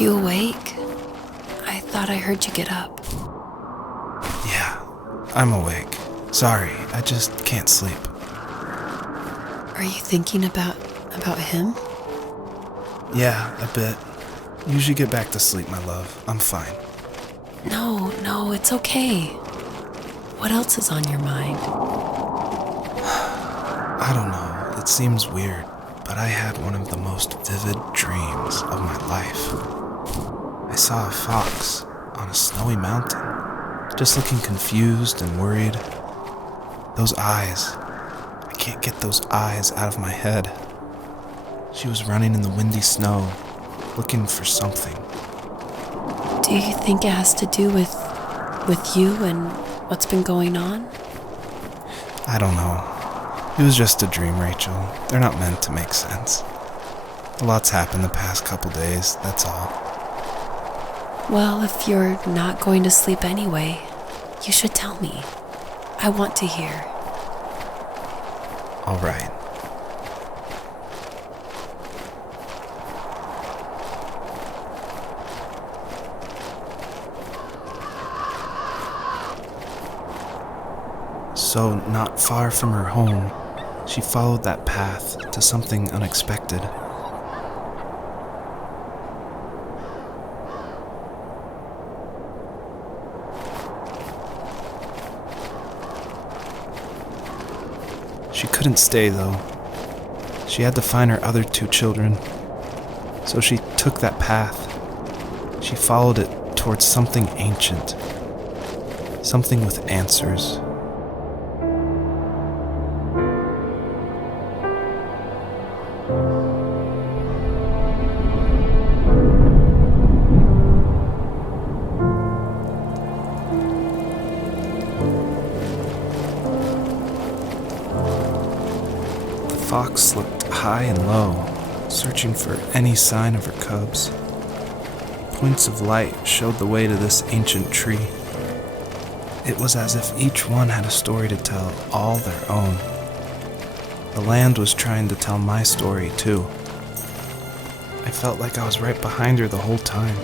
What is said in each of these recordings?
you awake? I thought I heard you get up. Yeah, I'm awake. Sorry, I just can't sleep. Are you thinking about him? Yeah, a bit. You should get back to sleep, my love. I'm fine. No, it's okay. What else is on your mind? I don't know. It seems weird, but I had one of the most vivid dreams of my life. I saw a fox on a snowy mountain, just looking confused and worried. Those eyes. I can't get those eyes out of my head. She was running in the windy snow, looking for something. Do you think it has to do with you and what's been going on? I don't know. It was just a dream, Rachel. They're not meant to make sense. A lot's happened the past couple days, that's all. Well, if you're not going to sleep anyway, you should tell me. I want to hear. All right. So, not far from her home, she followed that path to something unexpected. She couldn't stay, though. She had to find her other 2 children. So she took that path. She followed it towards something ancient. Something with answers. The fox looked high and low, searching for any sign of her cubs. Points of light showed the way to this ancient tree. It was as if each one had a story to tell, all their own. The land was trying to tell my story, too. I felt like I was right behind her the whole time.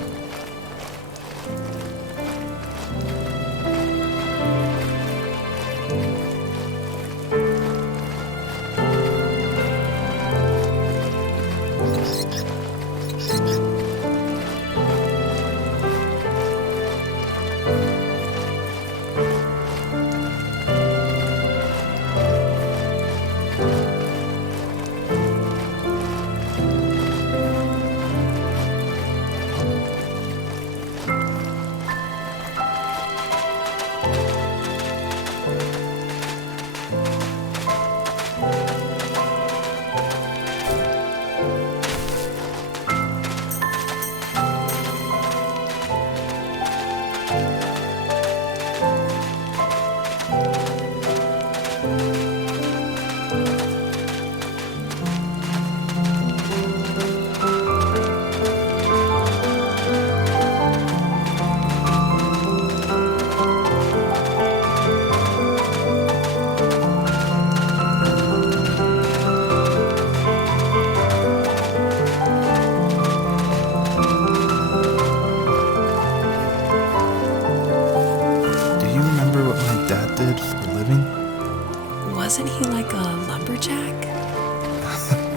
Did for a living? Wasn't he like a lumberjack?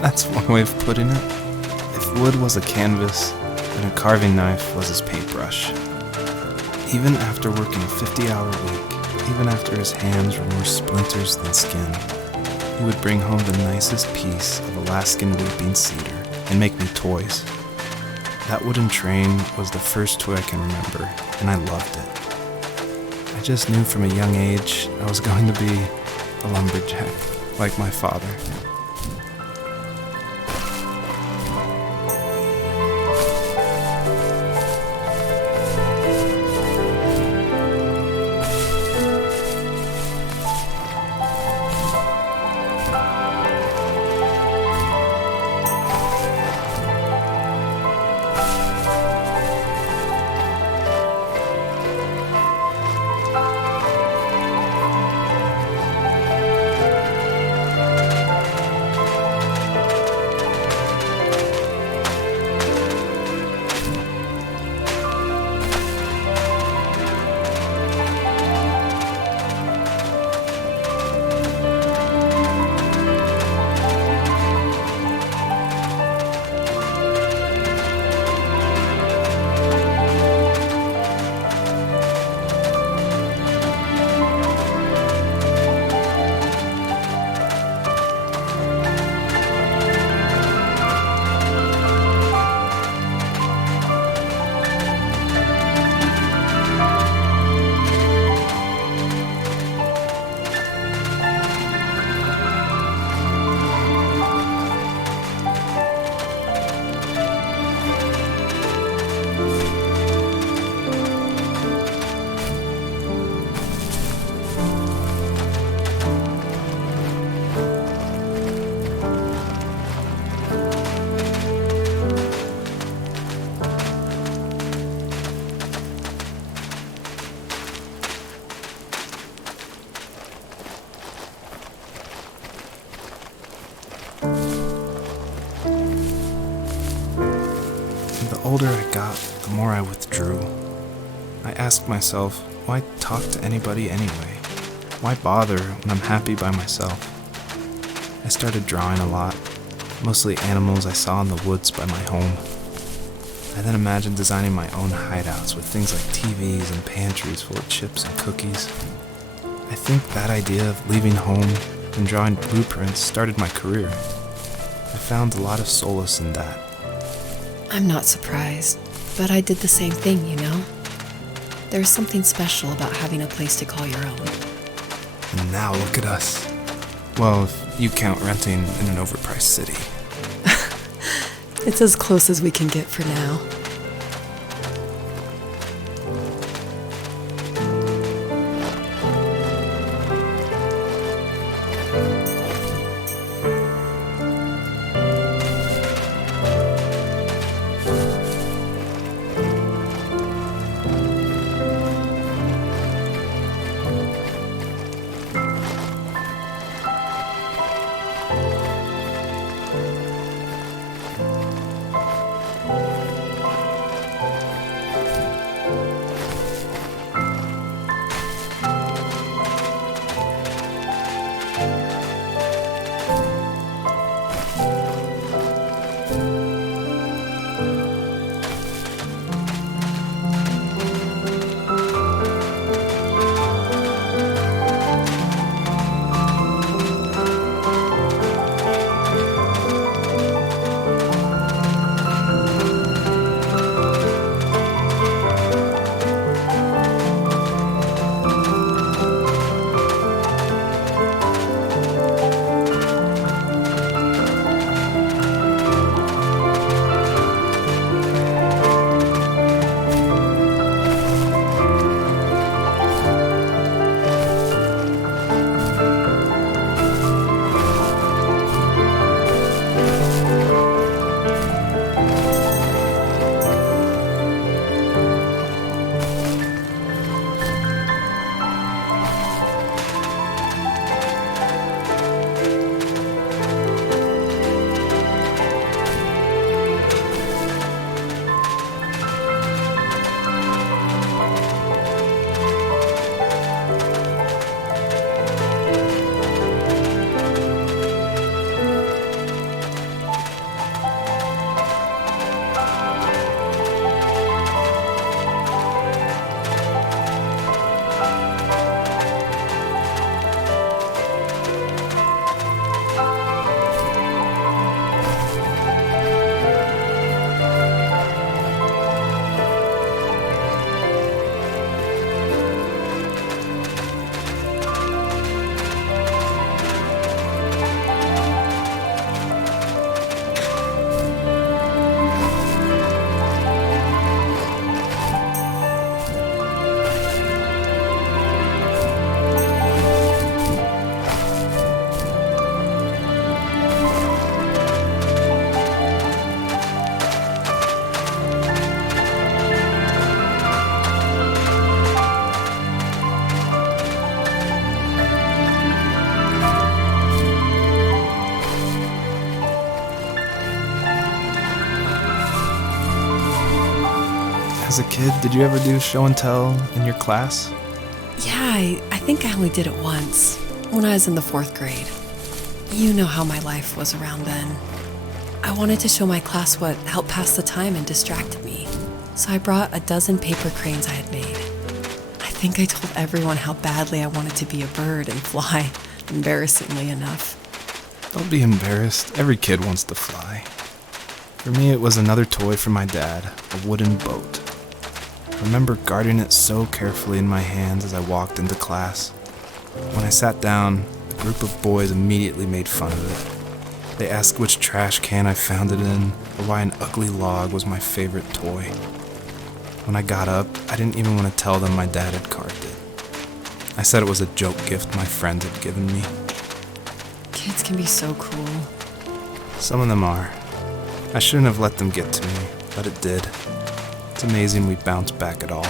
That's one way of putting it. If wood was a canvas, then a carving knife was his paintbrush. Even after working a 50-hour week, even after his hands were more splinters than skin, he would bring home the nicest piece of Alaskan weeping cedar and make me toys. That wooden train was the first toy I can remember, and I loved it. I just knew from a young age I was going to be a lumberjack, like my father. older I got, the more I withdrew. I asked myself, why talk to anybody anyway? Why bother when I'm happy by myself? I started drawing a lot, mostly animals I saw in the woods by my home. I then imagined designing my own hideouts with things like TVs and pantries full of chips and cookies. I think that idea of leaving home and drawing blueprints started my career. I found a lot of solace in that. I'm not surprised, but I did the same thing, you know? There's something special about having a place to call your own. And now look at us. Well, if you count renting in an overpriced city. It's as close as we can get for now. As a kid, did you ever do show and tell in your class? Yeah, I think I only did it once, when I was in the 4th grade. You know how my life was around then. I wanted to show my class what helped pass the time and distracted me, so I brought a dozen paper cranes I had made. I think I told everyone how badly I wanted to be a bird and fly, embarrassingly enough. Don't be embarrassed. Every kid wants to fly. For me, it was another toy from my dad, a wooden boat. I remember guarding it so carefully in my hands as I walked into class. When I sat down, a group of boys immediately made fun of it. They asked which trash can I found it in, or why an ugly log was my favorite toy. When I got up, I didn't even want to tell them my dad had carved it. I said it was a joke gift my friends had given me. Kids can be so cruel. Some of them are. I shouldn't have let them get to me, but it did. It's amazing we bounced back at all.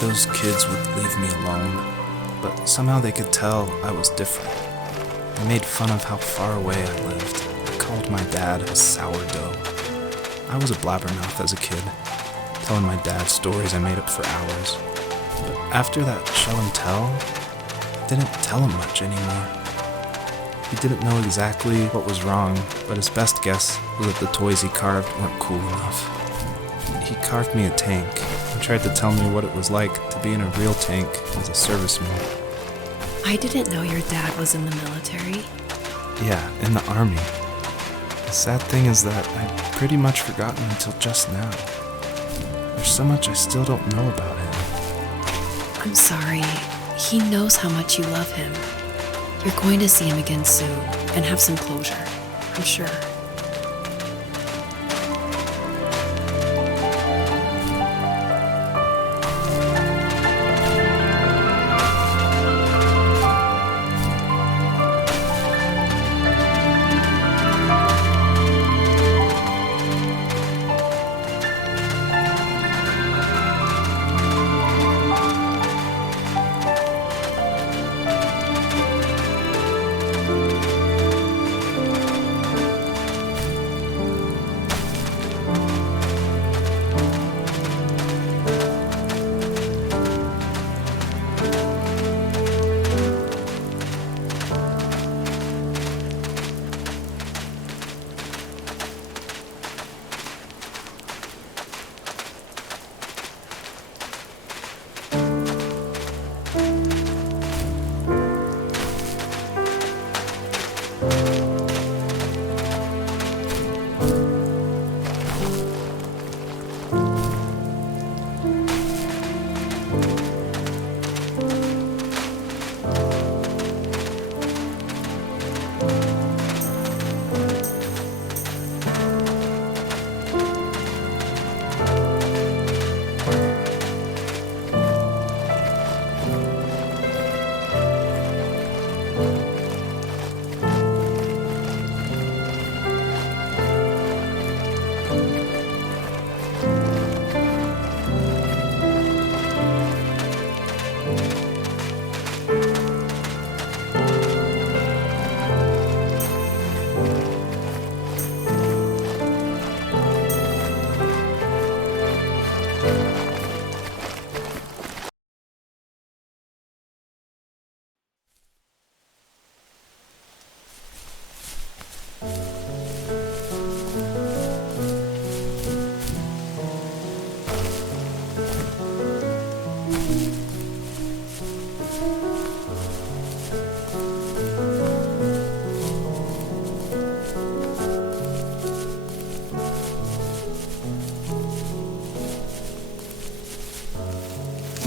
those kids would leave me alone, but somehow they could tell I was different. They made fun of how far away I lived. They called my dad a sourdough. I was a blabbermouth as a kid, telling my dad stories I made up for hours. But after that show and tell, I didn't tell him much anymore. He didn't know exactly what was wrong, but his best guess was that the toys he carved weren't cool enough. He carved me a tank and tried to tell me what it was like to be in a real tank as a serviceman. I didn't know your dad was in the military. Yeah, in the army. The sad thing is that I'd pretty much forgotten until just now. There's so much I still don't know about him. I'm sorry. He knows how much you love him. You're going to see him again soon and have some closure, I'm sure.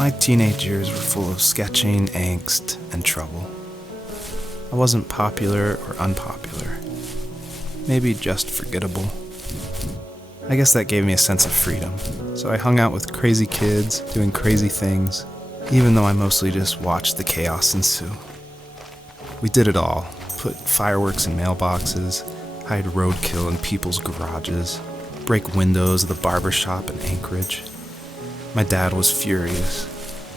My teenage years were full of sketching, angst, and trouble. I wasn't popular or unpopular. Maybe just forgettable. I guess that gave me a sense of freedom, so I hung out with crazy kids, doing crazy things, even though I mostly just watched the chaos ensue. We did it all. Put fireworks in mailboxes, hide roadkill in people's garages, break windows of the barber shop in Anchorage. My dad was furious,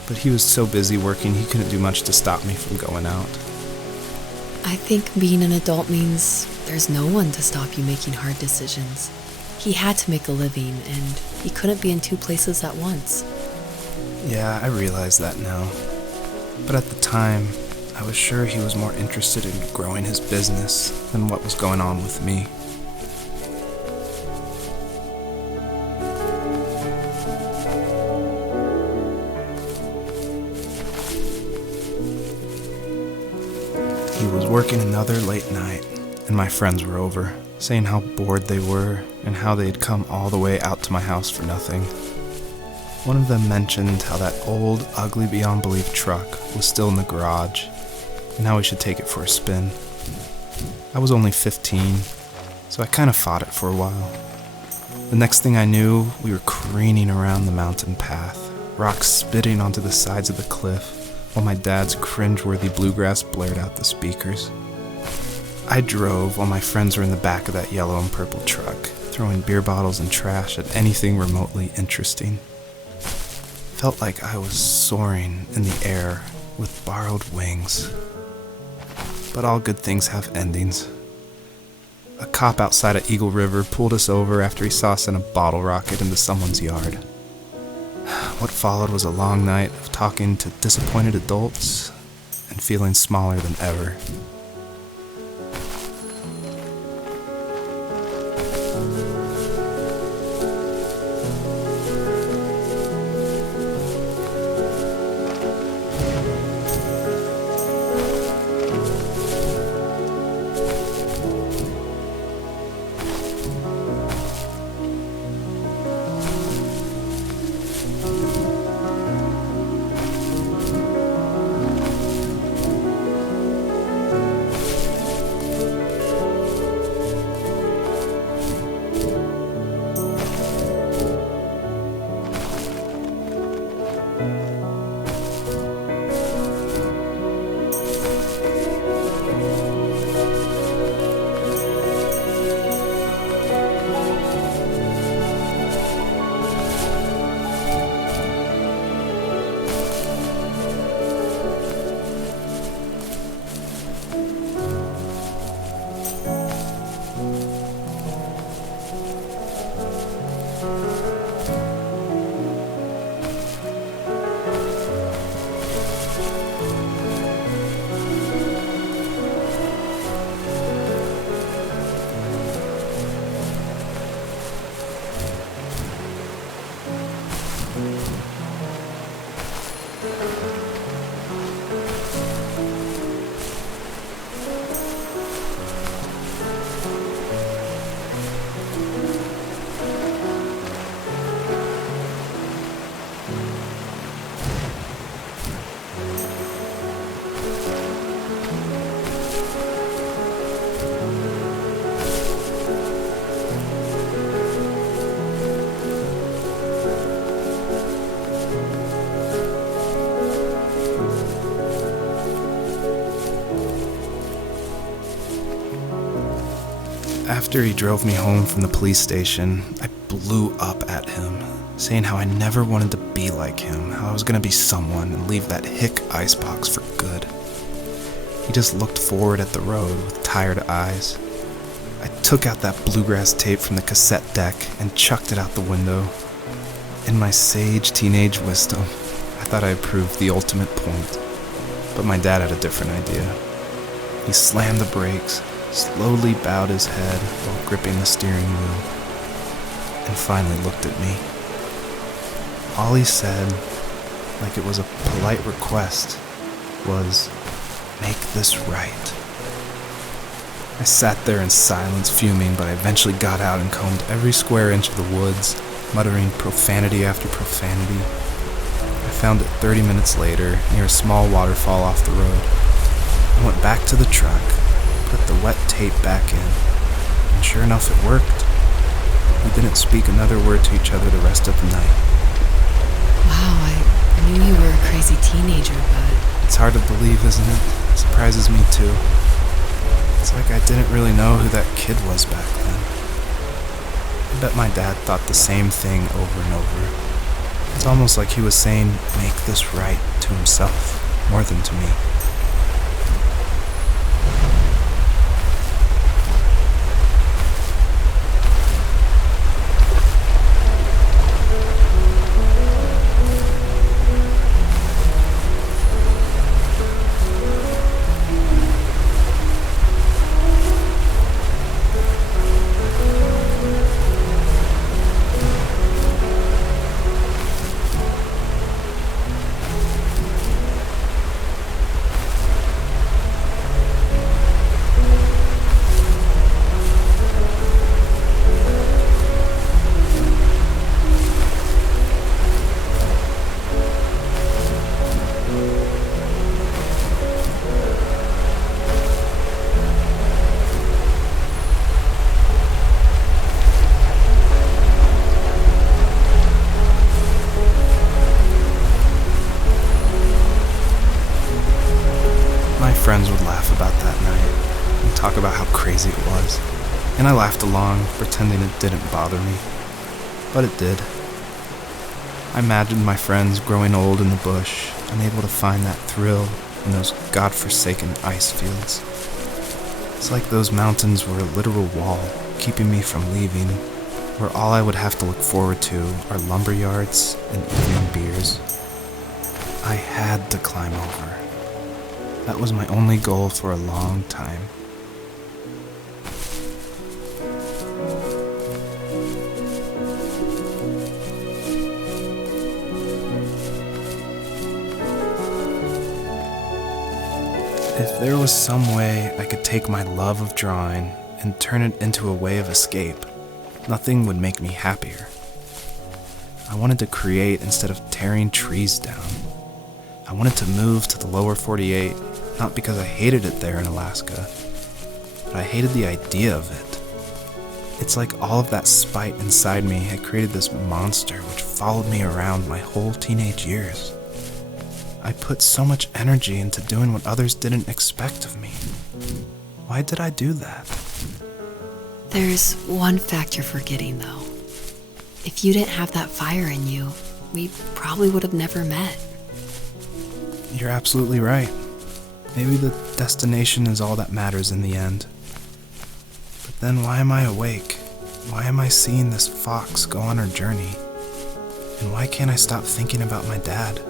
but he was so busy working he couldn't do much to stop me from going out. I think being an adult means there's no one to stop you making hard decisions. He had to make a living, and he couldn't be in two places at once. Yeah, I realize that now. But at the time, I was sure he was more interested in growing his business than what was going on with me. He was working another late night, and my friends were over, saying how bored they were and how they'd come all the way out to my house for nothing. One of them mentioned how that old, ugly beyond belief truck was still in the garage, and how we should take it for a spin. I was only 15, so I kind of fought it for a while. The next thing I knew, we were careening around the mountain path, rocks spitting onto the sides of the cliff, while my dad's cringeworthy bluegrass blared out the speakers. I drove while my friends were in the back of that yellow and purple truck, throwing beer bottles and trash at anything remotely interesting. Felt like I was soaring in the air with borrowed wings. But all good things have endings. A cop outside of Eagle River pulled us over after he saw us send a bottle rocket into someone's yard. What followed was a long night of talking to disappointed adults and feeling smaller than ever. After he drove me home from the police station, I blew up at him, saying how I never wanted to be like him, how I was gonna be someone and leave that hick icebox for good. He just looked forward at the road with tired eyes. I took out that bluegrass tape from the cassette deck and chucked it out the window. In my sage teenage wisdom, I thought I proved the ultimate point, but my dad had a different idea. He slammed the brakes, slowly bowed his head while gripping the steering wheel, and finally looked at me. All he said, like it was a polite request, was, "Make this right." I sat there in silence, fuming, but I eventually got out and combed every square inch of the woods, muttering profanity after profanity. I found it 30 minutes later, near a small waterfall off the road. I went back to the truck, put the wet tape back in, and sure enough it worked. We didn't speak another word to each other the rest of the night. Wow, I knew you were a crazy teenager, but... It's hard to believe, isn't it? It surprises me too. It's like I didn't really know who that kid was back then. I bet my dad thought the same thing over and over. It's almost like he was saying, "Make this right," to himself, more than to me. Friends would laugh about that night and talk about how crazy it was, and I laughed along, pretending it didn't bother me. But it did. I imagined my friends growing old in the bush, unable to find that thrill in those godforsaken ice fields. It's like those mountains were a literal wall, keeping me from leaving, where all I would have to look forward to are lumber yards and evening beers. I had to climb over. That was my only goal for a long time. If there was some way I could take my love of drawing and turn it into a way of escape, nothing would make me happier. I wanted to create instead of tearing trees down. I wanted to move to the lower 48, not because I hated it there in Alaska, but I hated the idea of it. It's like all of that spite inside me had created this monster which followed me around my whole teenage years. I put so much energy into doing what others didn't expect of me. Why did I do that? There's one fact you're forgetting, though. If you didn't have that fire in you, we probably would have never met. You're absolutely right. Maybe the destination is all that matters in the end. But then why am I awake? Why am I seeing this fox go on her journey? And why can't I stop thinking about my dad?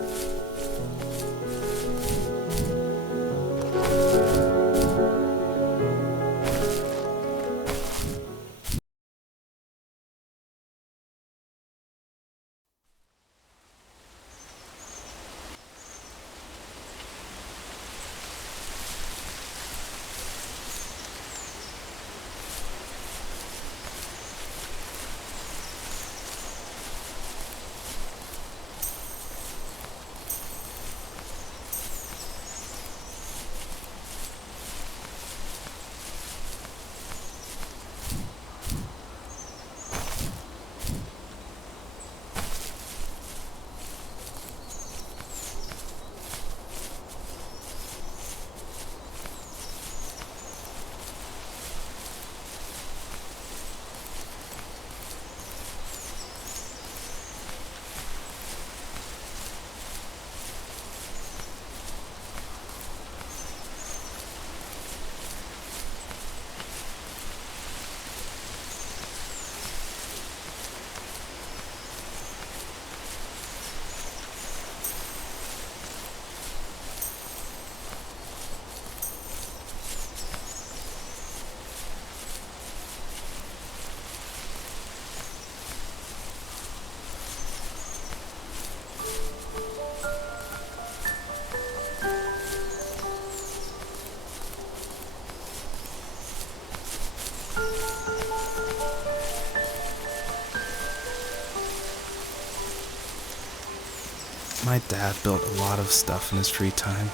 My dad built a lot of stuff in his free time.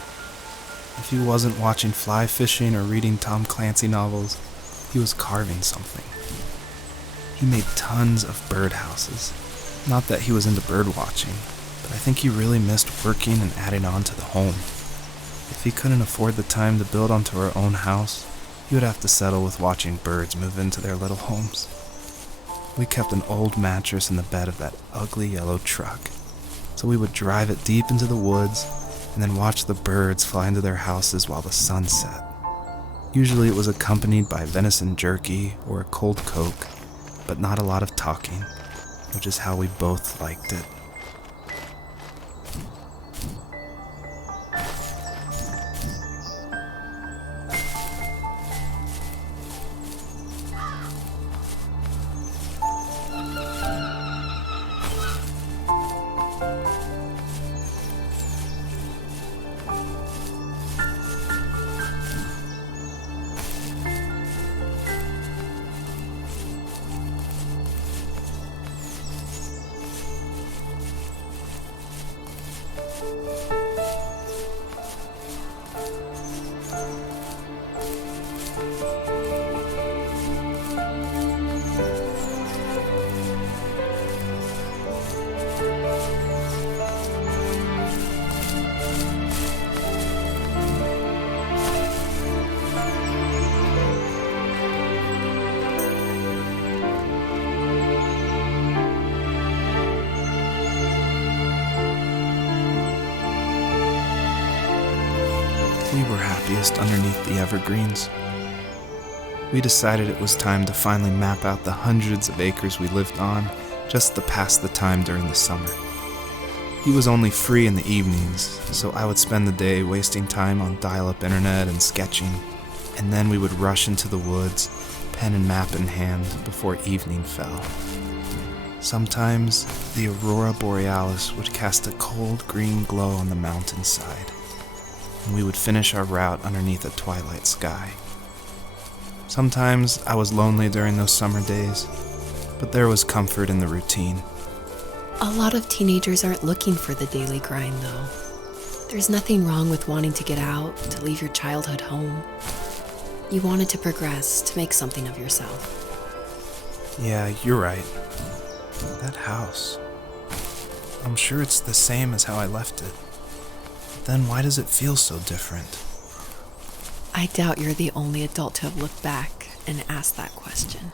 If he wasn't watching fly fishing or reading Tom Clancy novels, he was carving something. He made tons of birdhouses. Not that he was into bird watching, but I think he really missed working and adding on to the home. If he couldn't afford the time to build onto our own house, he would have to settle with watching birds move into their little homes. We kept an old mattress in the bed of that ugly yellow truck, so we would drive it deep into the woods and then watch the birds fly into their houses while the sun set. Usually it was accompanied by venison jerky or a cold Coke, but not a lot of talking, which is how we both liked it. happiest underneath the evergreens. We decided it was time to finally map out the hundreds of acres we lived on just to pass the time during the summer. He was only free in the evenings, so I would spend the day wasting time on dial-up internet and sketching, and then we would rush into the woods, pen and map in hand, before evening fell. Sometimes, the aurora borealis would cast a cold green glow on the mountainside, and we would finish our route underneath a twilight sky. Sometimes I was lonely during those summer days, but there was comfort in the routine. A lot of teenagers aren't looking for the daily grind, though. There's nothing wrong with wanting to get out, to leave your childhood home. You wanted to progress, to make something of yourself. Yeah, you're right. That house. I'm sure it's the same as how I left it. But then why does it feel so different? I doubt you're the only adult to have looked back and asked that question.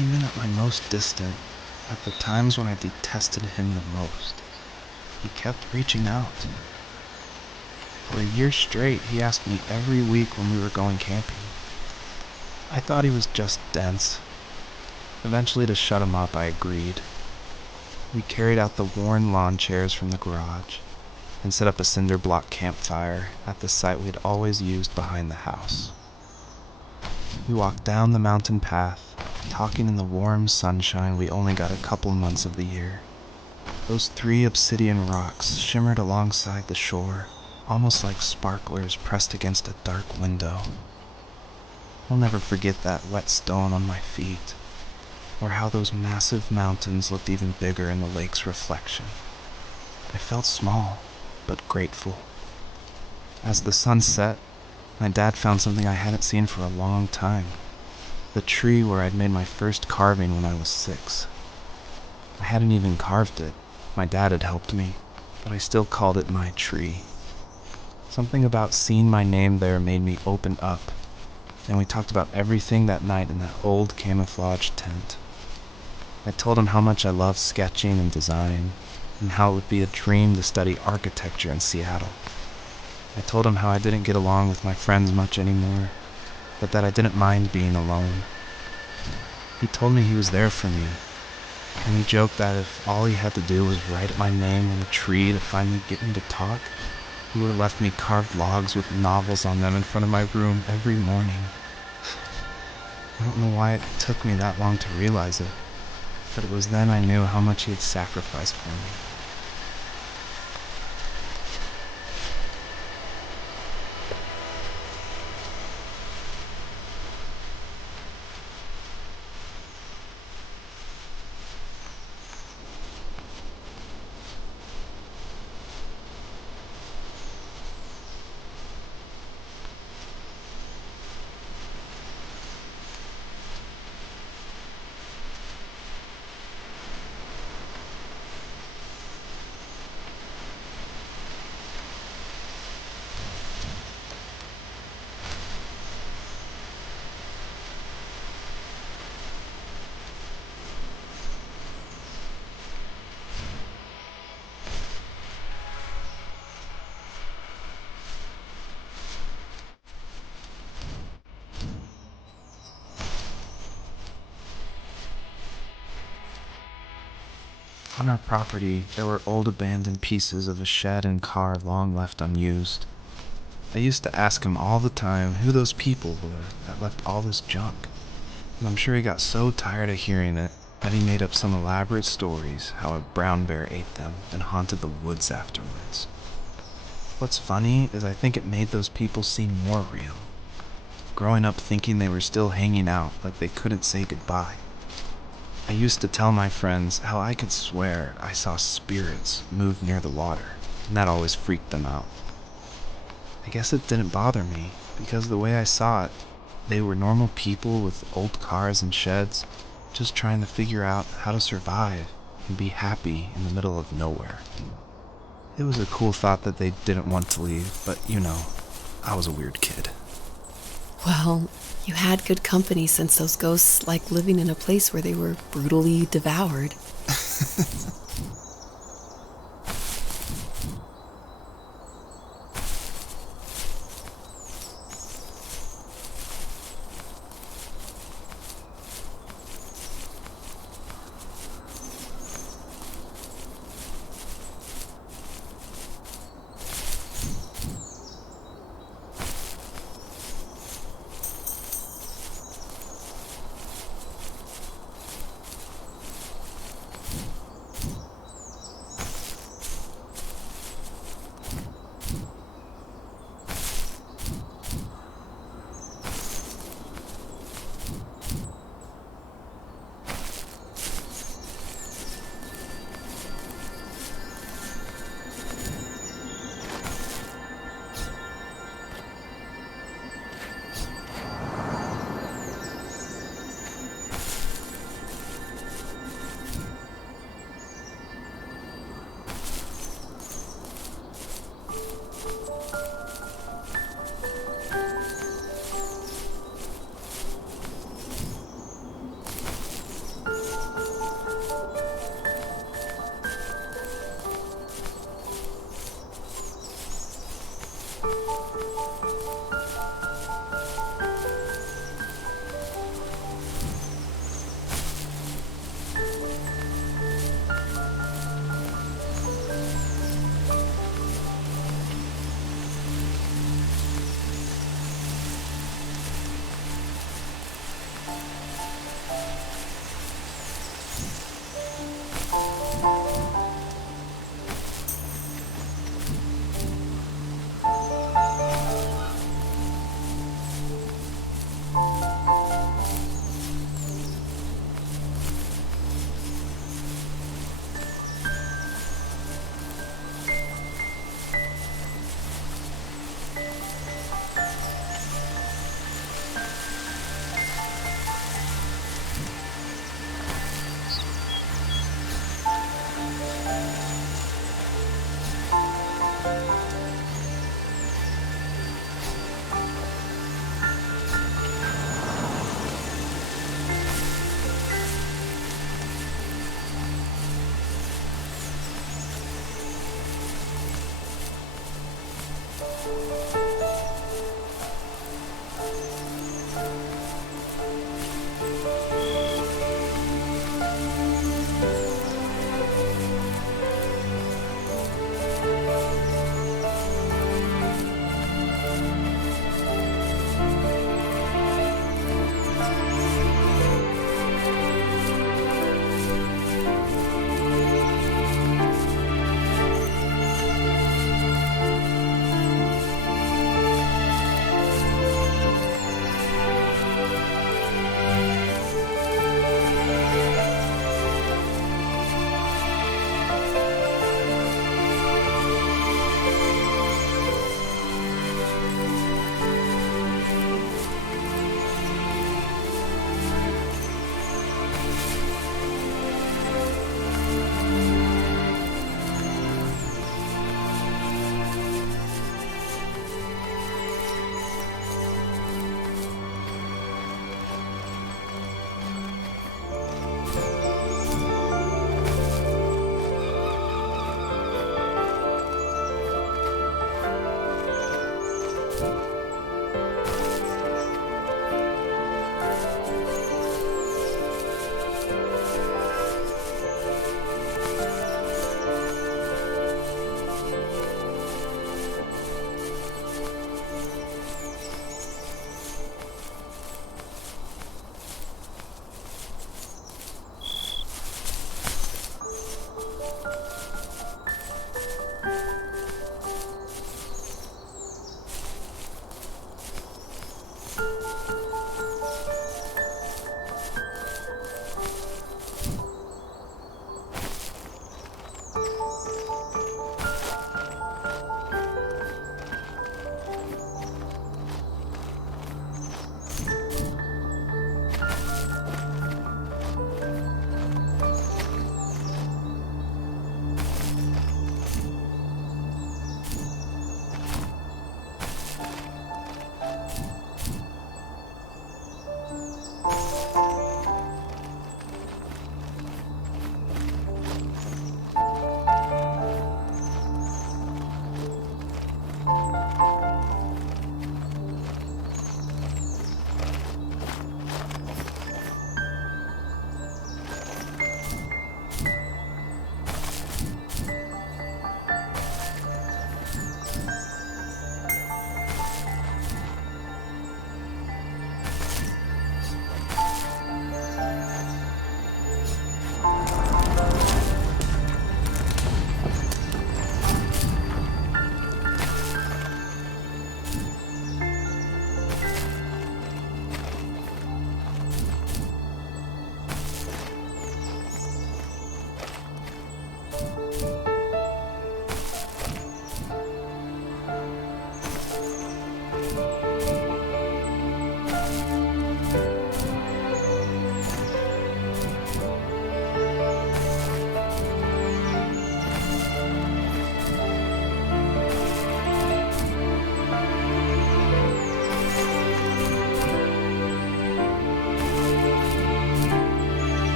Even at my most distant, at the times when I detested him the most, he kept reaching out. For a year straight, he asked me every week when we were going camping. I thought he was just dense. Eventually, to shut him up, I agreed. We carried out the worn lawn chairs from the garage and set up a cinder block campfire at the site we had always used behind the house. We walked down the mountain path, talking in the warm sunshine we only got a couple months of the year. Those 3 obsidian rocks shimmered alongside the shore, almost like sparklers pressed against a dark window. I'll never forget that wet stone on my feet, or how those massive mountains looked even bigger in the lake's reflection. I felt small, but grateful. As the sun set, my dad found something I hadn't seen for a long time. The tree where I'd made my first carving when I was 6. I hadn't even carved it. My dad had helped me, but I still called it my tree. Something about seeing my name there made me open up, and we talked about everything that night in that old camouflage tent. I told him how much I loved sketching and design, and how it would be a dream to study architecture in Seattle. I told him how I didn't get along with my friends much anymore, but that I didn't mind being alone. He told me he was there for me, and he joked that if all he had to do was write my name on a tree to finally get me to talk, he would have left me carved logs with novels on them in front of my room every morning. I don't know why it took me that long to realize it, but it was then I knew how much he had sacrificed for me. On our property, there were old abandoned pieces of a shed and car long left unused. I used to ask him all the time who those people were that left all this junk, and I'm sure he got so tired of hearing it that he made up some elaborate stories how a brown bear ate them and haunted the woods afterwards. What's funny is I think it made those people seem more real, growing up thinking they were still hanging out like they couldn't say goodbye. I used to tell my friends how I could swear I saw spirits move near the water, and that always freaked them out. I guess it didn't bother me, because the way I saw it, they were normal people with old cars and sheds, just trying to figure out how to survive and be happy in the middle of nowhere. It was a cool thought that they didn't want to leave, but I was a weird kid. Well, you had good company since those ghosts like living in a place where they were brutally devoured.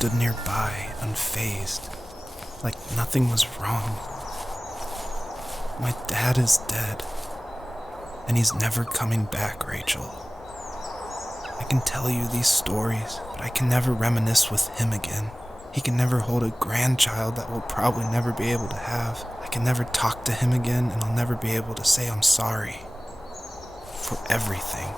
stood nearby, unfazed, like nothing was wrong. My dad is dead, and he's never coming back, Rachel. I can tell you these stories, but I can never reminisce with him again. He can never hold a grandchild that we'll probably never be able to have. I can never talk to him again, and I'll never be able to say I'm sorry for everything.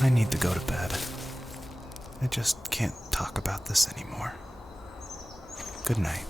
I need to go to bed. I just can't talk about this anymore. Good night.